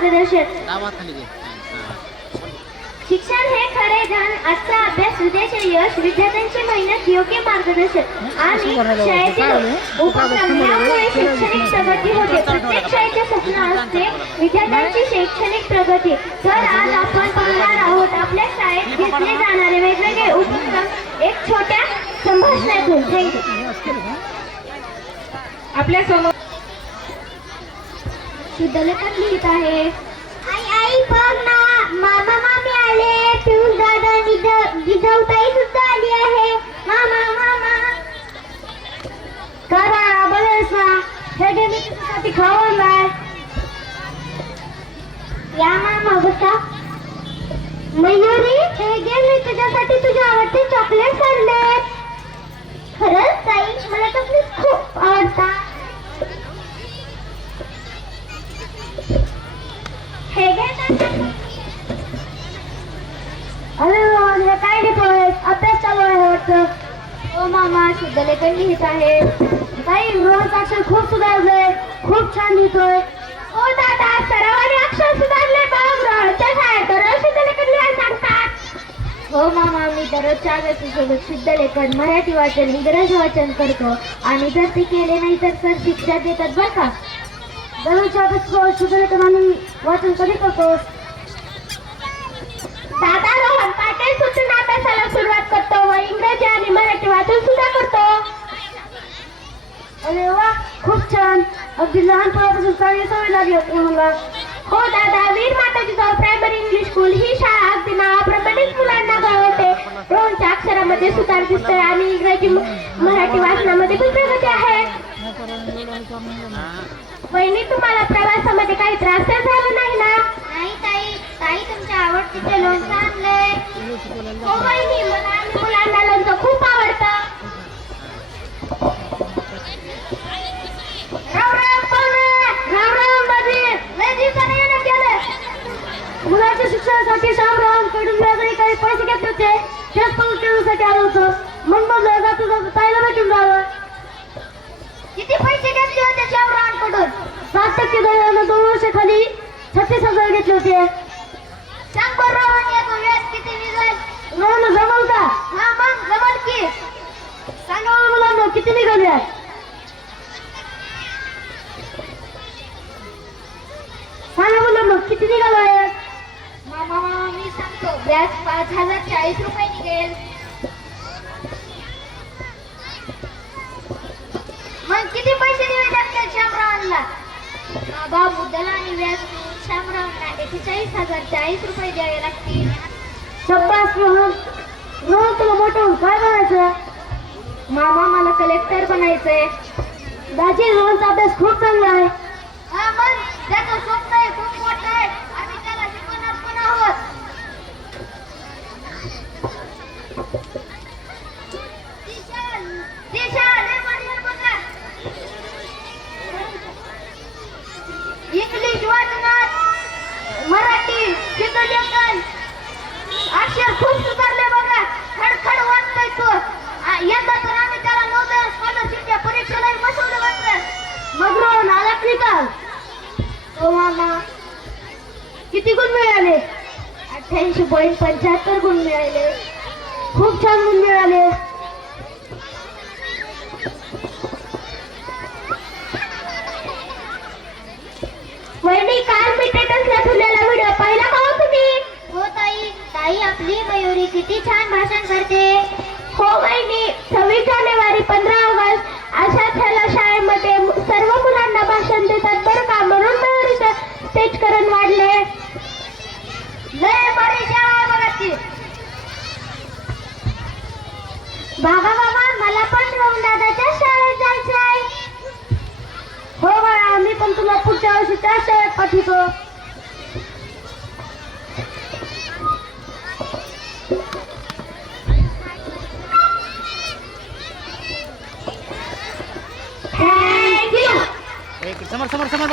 मार्गदर्शन. शिक्षण हे खरे धन. आजचा अभ्यास उद्याचे यश. विद्यार्थ्यांची मेहनत योग्य मार्गदर्शन आणि शाळेतील उपक्रम यामुळे शैक्षणिक प्रगती होते. प्रत्येक शाळेचे स्वप्न असते विद्यार्थ्यांची शैक्षणिक प्रगती. तर आज आपण पाहणार आहोत आपल्या शाळेत घेतले जाणारे वेगवेगळे उपक्रम एक छोट्या संभाषणातून. आपल्या समोर शुद्धलेखन लिहित आहे. आई बघ ना, मामा मामी आले, पिऊस दादा आणि जिजाऊताई सुद्धा आली आहे. मामा मामा का बाळा बघेस ना, हे घे मी तुझ्यासाठी खावणार. या मामा बसा. मयुरी हे घे मी तुझ्यासाठी तुझ्या आवडते चॉकलेट आणले. खरंच ताई मला चॉकलेट खूप आवडतात. हे घे. अरे काय लिहितोय? अभ्यास चालू आहे वाटतं. हो मामा शुद्धलेखन लिहित आहे. काही गृहसाक्षर खूप सुधारले, खूप छान लिहितोय. हो दादा सरावाने अक्षर सुधारले. गृहाच्या शाळेत दररोज शुद्धलेखन लिहायला सांगतात. हो मामा मी दररोजच्या अभ्यासासोबत शुद्धलेखन, मराठी वाचन, इंग्रजी वाचन करतो आणि जर ते केले नाही तर सर शिक्षा देतात बरं का. दररोजच्या अभ्यासासोबत शुद्धलेखन आणि वाचन कधी करतोस? दादा रोहन पाटील सूचना अभ्यासाला सुरुवात करतो व इंग्रजी आणि मराठी वाचन सुद्धा करतो. अरे वा खूप छान. अगदी लहानपणापासून चांगली सवय लागली होती मला. हो दादा वीर माताजी जवळ प्रायमरी इंग्लिश स्कूल ही शाळा अगदी नावाप्रमाणेच मुलांना घडवते. रोहनच्या अक्षरामध्ये सुधार दिसतोय आणि इंग्रजी मराठी वाचनामध्ये पण प्रगती आहे. वहिनी तुम्हाला प्रवासामध्ये काही त्रास झाला नाही ना? नाही ताई. ताई तुमच्या आवडतीचे लोणचं आणलंय. हो वहिनी मला आणि मुलांना लोणचं खूप आवडतं. राम राम पाहुणे. राम राम बाजी. लय दिवसाने येणं केलं. मुलाच्या शिक्षणासाठी शामराव कडून व्याजाने काही पैसे घेतले होते. त्याच पैशासाठी आलो होतो. मन म्हणलं जातो जातो ताईला भेटून जावं. किती पैसे घेतले होते शामरावांकडून? 7% दराने 2 वर्षाखाली 36,000 घेतले होते. सांग बरं रोहन याचं व्याज किती निघाल? रोहन जमल का? हा मग जमल की. सांगा मुलांना किती निघाल व्याज? सांगा मुलांना किती निघाल व्याज? मामा मी सांगतो व्याज 5,040 रुपये निघेल. मग किती पैसे दिले लागतील शामरावांना? बाबा मुद्दल आणि व्याज शामरावांना 41,040 रुपये द्यावे लागतील. शब्बास रोहन. रोहन तुला मोठं होऊन काय बनायचं? मामा मला कलेक्टर बनायचंय. दाजी रोहनचा अभ्यास खूप चांगला आहे. हा मग त्याचं स्वप्न आहे खूप मोठं आहे. आम्ही त्याला शिकवणार पण आहोत. इंग्लिश वाचनात, मराठी शुद्धलेखन अक्षर खूप सुधारले बघा. खडखड वाचतोय तो. यंदा तर आम्ही त्याला नवोदय स्कॉलरशिपच्या परीक्षेलाही बसवलं वाटतं. मग रोहन आला निकाल? हो मामा. किती गुण मिळाले? 88.75 गुण मिळाले. खूप छान गुण मिळाले. वहिनी काल मी स्टेटसला ठेवलेला व्हिडिओ पाहिला का हो तुम्ही? हो ताई. ताई आपली मयुरी किती छान भाषण करते. हो वहिनी 26 जानेवारी 15 ऑगस्ट अशा ह्याला शाळेमध्ये सर्व मुलांना भाषण देतात बरं का. म्हणून मयुरीचं स्टेजकरण वाढले. लय बरी शाळा बघा ती. बाबा मला पण रोहन दादाच्या शाळेत जायचं आहे. हो बाळा मी पण तुला पुढच्या वर्षी त्या शाळेत पाठवतो. समोर समोर समोर